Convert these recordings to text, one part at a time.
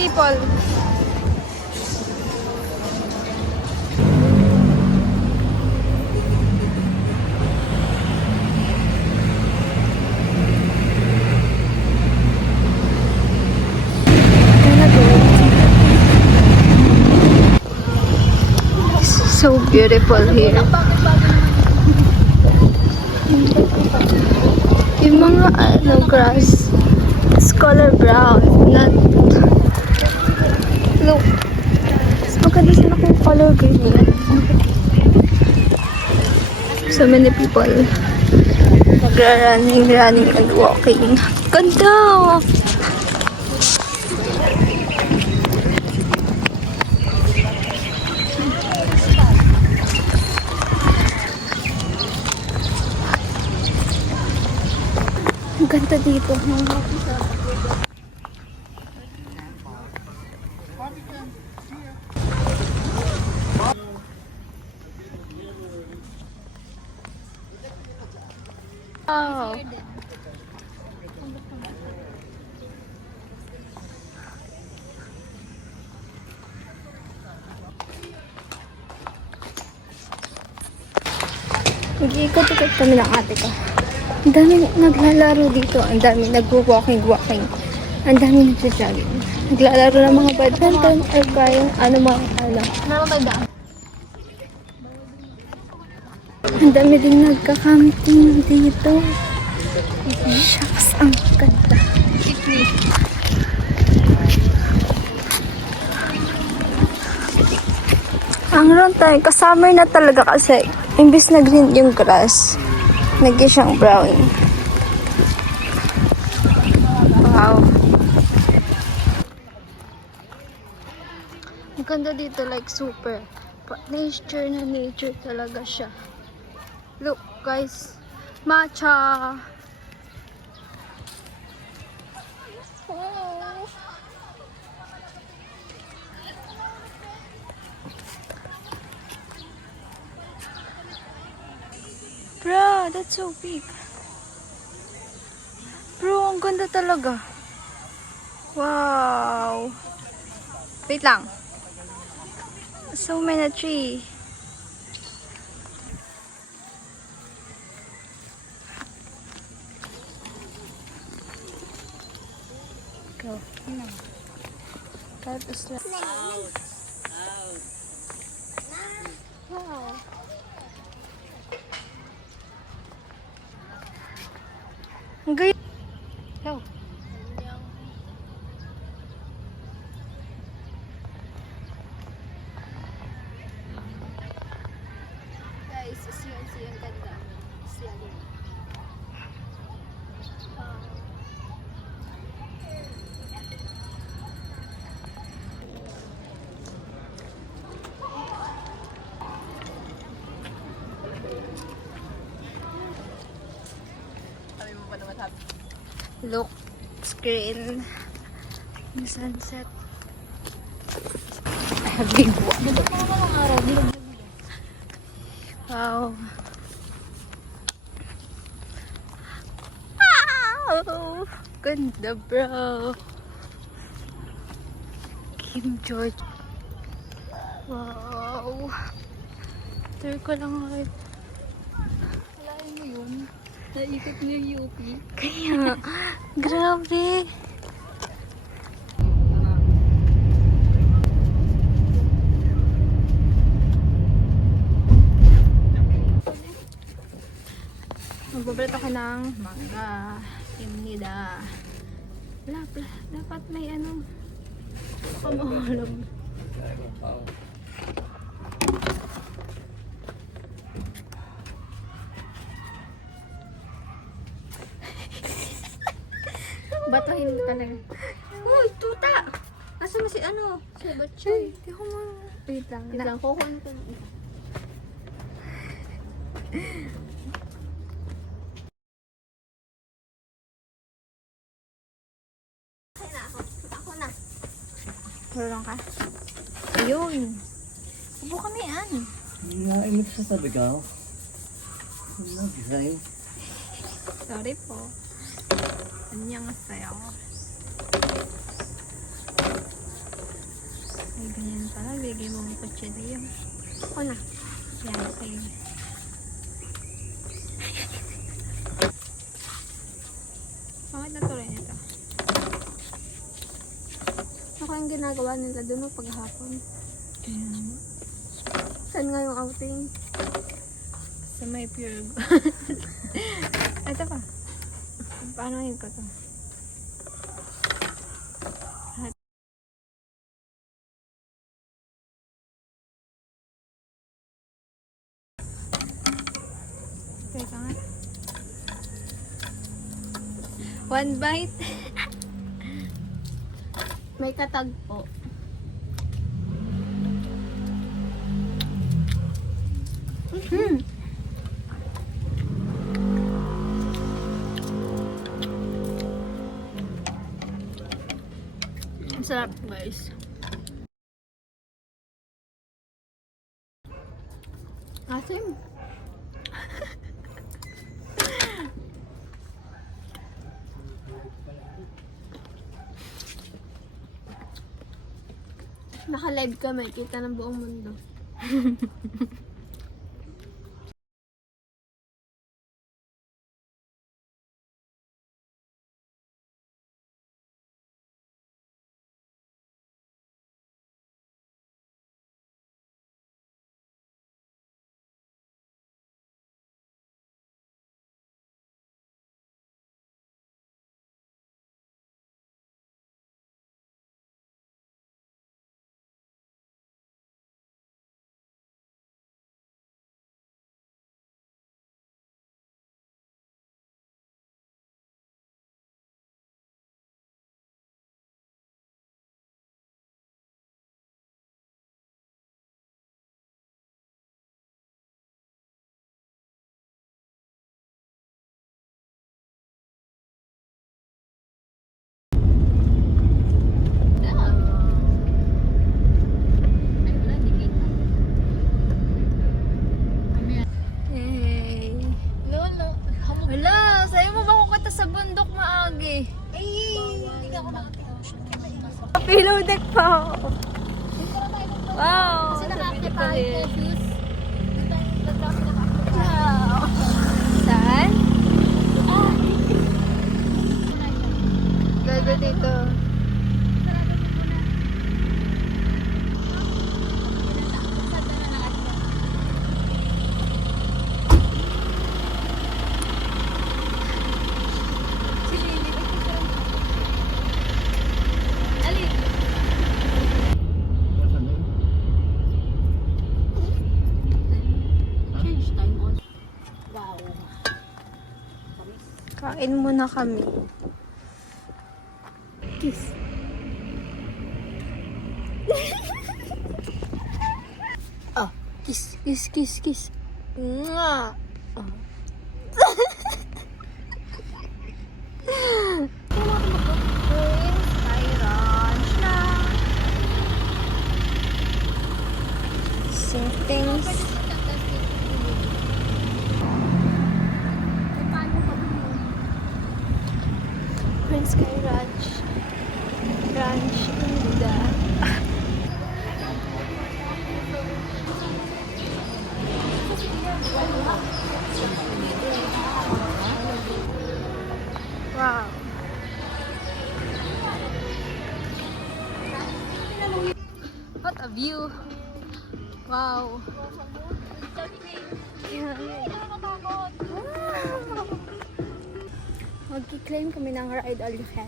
people. So beautiful here. Yung mga grass, it's color brown, not look. Maganda sana kung color green. So many people running and walking. Ganda! Ang ganda dito. Wow. Nag-iikot-ikot kami ng ate ko. Ang dami naglalaro dito. Ang dami nag-walking. Ang dami nagja-jogging. Naglalaro ng mga badminton or kaya ano. Ang dami din nagka-camping dito. Shucks, ang ganda. Ang round time, kasummer na talaga kasi imbis na green yung grass, naging siyang brown. Wow. Ang ganda dito, like super. Nature na nature talaga siya. Look guys, matcha. Oh. Bro, that's so big. Bro, ang ganda talaga. Wow. Wait lang. So many trees. Go. God is like. Wow. Ang gaya. Go. Guys, siyan ganda. Siyan. Look, screen, the sunset. I have big one. Wow. Wow. Ganda bro. Kim George. Wow. Tur ko lang ako. Walain mo yun. Naikot mo yung UP. Kaya, grabe. Magbabalat ako ng mangga. Imnida. Dapat may ano. Pamahalam. Batuhin ka lang. Uy, tuta! Asa mo si ano? Si Batchoy. Di ko mo. Wait lang. Wait lang, kukunin ko na. Ako na. Tulong ka? Ayun. Upo kami, an. Naimit sa sabi ka. Design. Sorry po. 안녕하세요. dyan. Ayun. Ako na. Yan, okay. Bakit na to rin ito? Ako yung ginagawa nila doon no, paghapon. Saan nga yung outing? Sa may pure. Ito pa. Paano yun ko to? Teka nga. One bite. May katag po. Ang sarap guys. Asim. Naka-live kami, kita ng buong mundo. Hey. Lolo, hamog. Wala, sa'yo mo ba kukunta sa bundok maagi? Hindi ako nakatikusyon. Pillow deck pa ako. Wow! Kasi so nakakita beautiful tayo here. views. Nag-traffic nakakita. Wow! Saan? Ganda dito. Kain muna kami. Kiss. Oh, kiss, kiss, kiss, kiss. Mwah. Oh. Sky Ranch na. Settings. Prince Sky Ranch. Ranch Inda. Wow. What a view. Wow. Magki-claim kami ng ride all you can.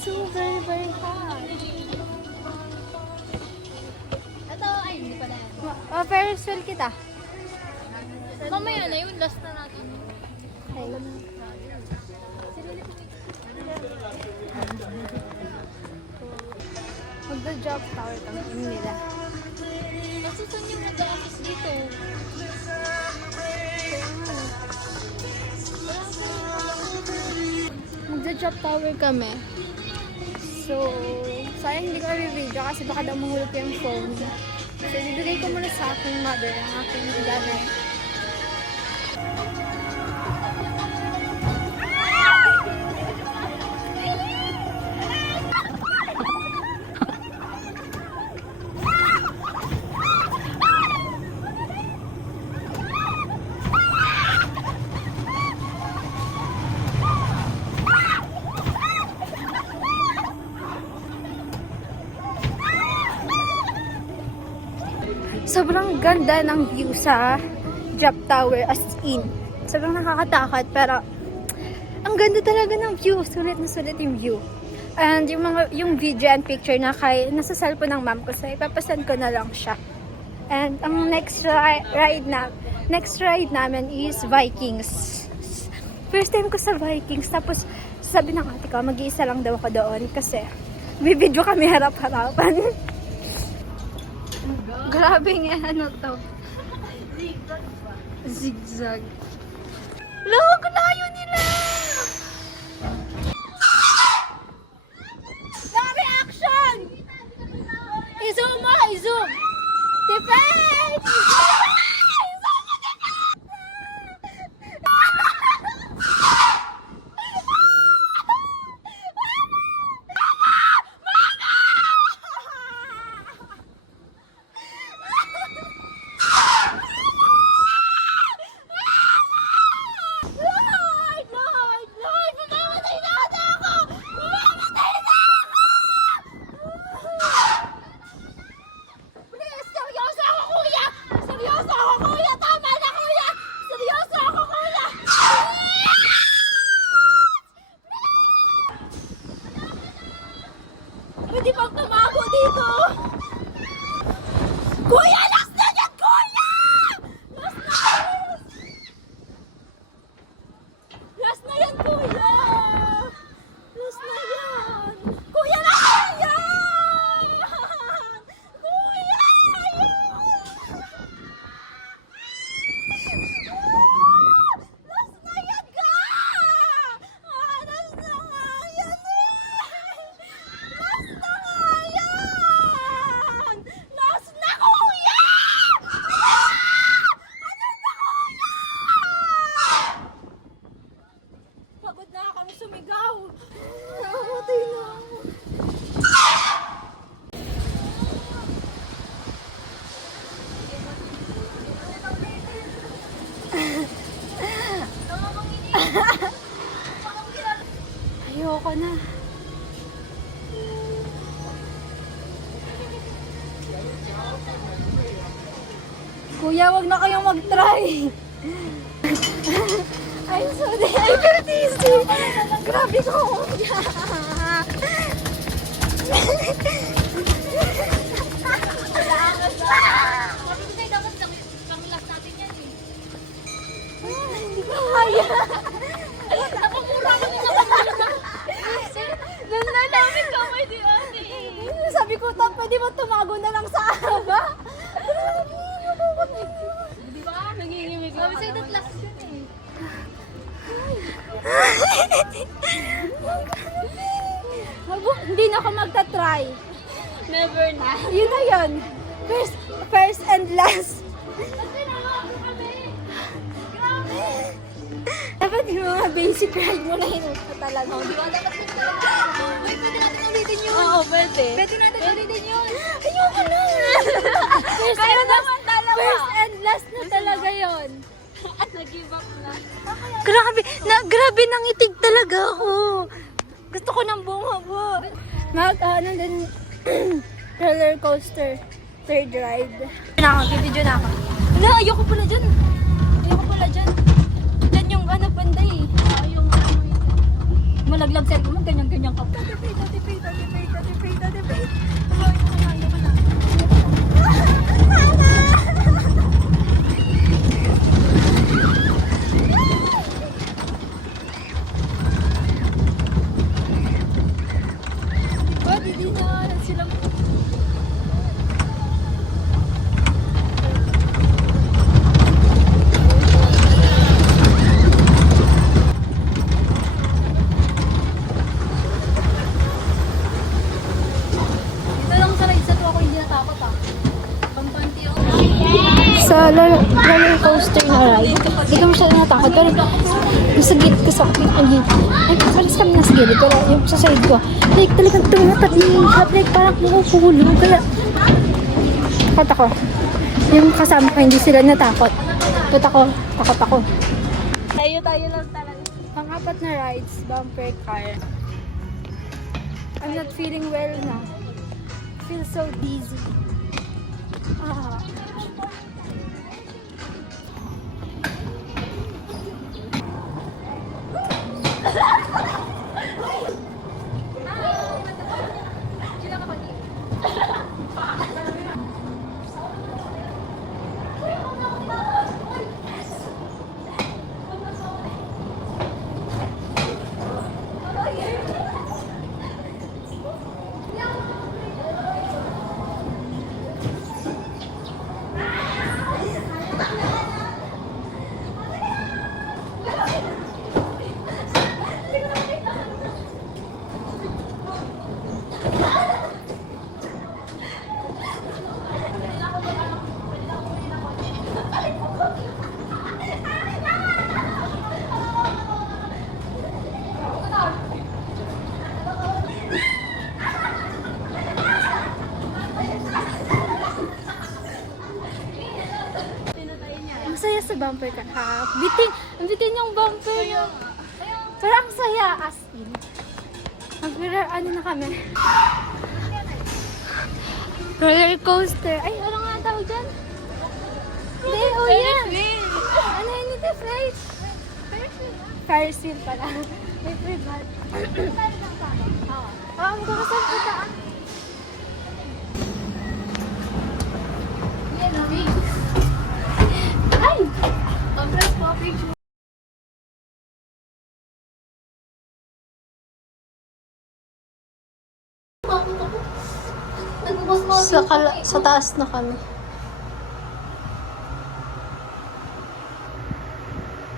So very, very hot. Ito, ay, hindi pa na yan. Ferris wheel kita. Mamaya na yun, last na natin. Okay. Magda-drop tower kami nila. Kasi saan yung nag-office dito? Magda-drop tower kami. So, sayang hindi ko i-video kasi baka daw mahulog yung phone. So, ibigay ko muna sa aking mother ang aking gamit. Sobrang ganda ng view sa drop tower, as in. Sobrang nakakatakot, pero ang ganda talaga ng view. Sulit na sulit yung view. And yung video and picture na nasa cellphone ng mom ko, so ipapasend ko na lang siya. And ang next ride namin is Vikings. First time ko sa Vikings, tapos sabi ng ate ko, mag-iisa lang daw ako doon kasi bibidyo kami harap-harapan. Grabe nga, ano to? Zigzag. Log, layo nila! Dami action! I-zoom mo! I-zoom! Defense! Pwede bang tumago dito? Kuya! Last na yan! Kuya! Last na yan! Last na yan, kuya! Last na yan! Kuya, last na yan! Kuya! Last na yan ka! Last na nga yan! Last na nga yan! Last na, kuya! Ano na, kuya? Pagod na akong sumigaw. Nakamatay na ako. Ayoko na. Kuya, wag na kayong mag-try. I'm so I'm very dizzy. Grabe ko, kuya. Sabi ko sa'yo, dapat pang-last natin yan eh. Hindi ko kaya. Napamura kami sa kanila. Nananamit Kamay di ate. Sabi ko, pwede ba tumago na lang sa aba? Di ba? Nangingimig lang. Sabi sa'yo, that last yun eh. Hindi na ako magta-try. Never na. Yun na yun. First and last. Kasi nakako kami. Grabe. Dapat yung mga basic ride mo na yun talaga. Di ba? Dapat kasi. Uy, pwede natin ulitin yun. Oo, pwede. Pwede natin ulitin yun. Ayoko na. Kaya naman talaga. First and last na talaga yun. At nag-give up na. Grabe nangitig talaga ako. Gusto ko ng bumaba. Ano din, roller coaster, third ride. Video na ako. Wala, ayoko pala dyan. Dyan yung panday. Yung Malaglag sa mo, ganyan-ganyan ka. Di na silang sa roller coaster na ride. Hindi ko masyado natakot. Pero yung sa gilid ko sa ay, pares kami nasa gilid. Pero yung sa side ko, like talagang tumatabi. Like parang pumupulo. Kaya, takot ako. Yung kasama ko, hindi sila natakot. Takot ako. Tayo lang talaga. Pang-apat na rides, bumper car. I'm not feeling well na. I feel so dizzy. Masaya sa bumper ka. Ha? Bitin. Ang bitin yung bumper. Pero ang saya as in. Ano na kami? Roller coaster. Ay, ano nga ang tawag dyan? Hindi, oh yan. Ano yun ito, Flight? Ferris wheel pala. May free ball. Oo, magkakasal ko ta. Ay! Conference po, picture. Sa taas na kami.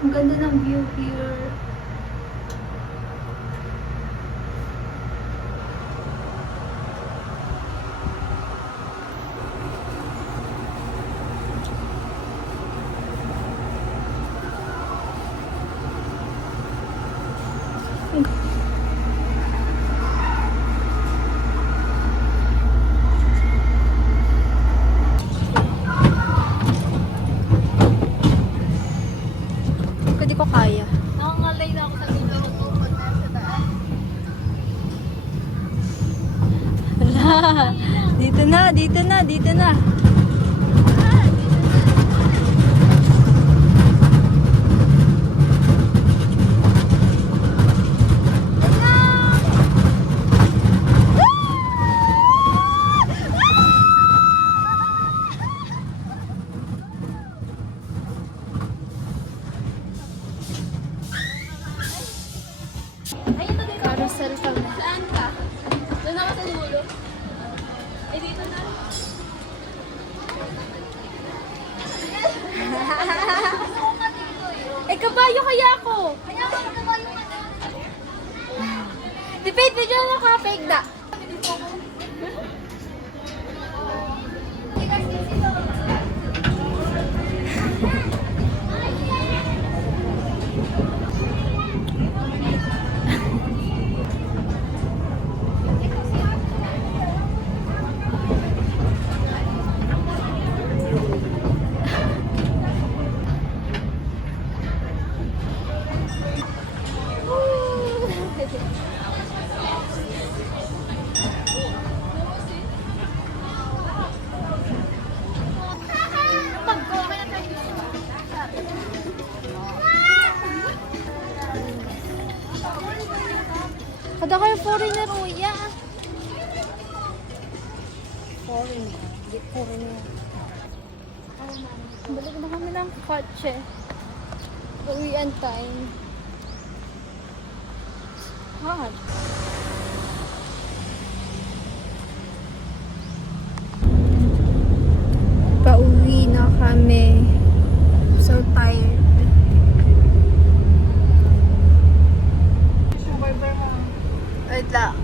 Ang ganda ng view here. Hindi ko kaya. Nakangalay na ako sa dito. Pag nasa taas. Wala. Dito na, dito na, dito na. Ayun na dito. Carousel kami. Saan ka? Doon ako sa dulo. Ay, dito na. Eh, kabayo kaya ako. Kaya ako naman yung ano. Depende dyan ako kapigda. Kada kayo foreigner, uya. Foreigner. Hindi foreigner. Balik na kami ng kotse. Uwian time. Hard. Pauwi na kami. So tired. Wait lang.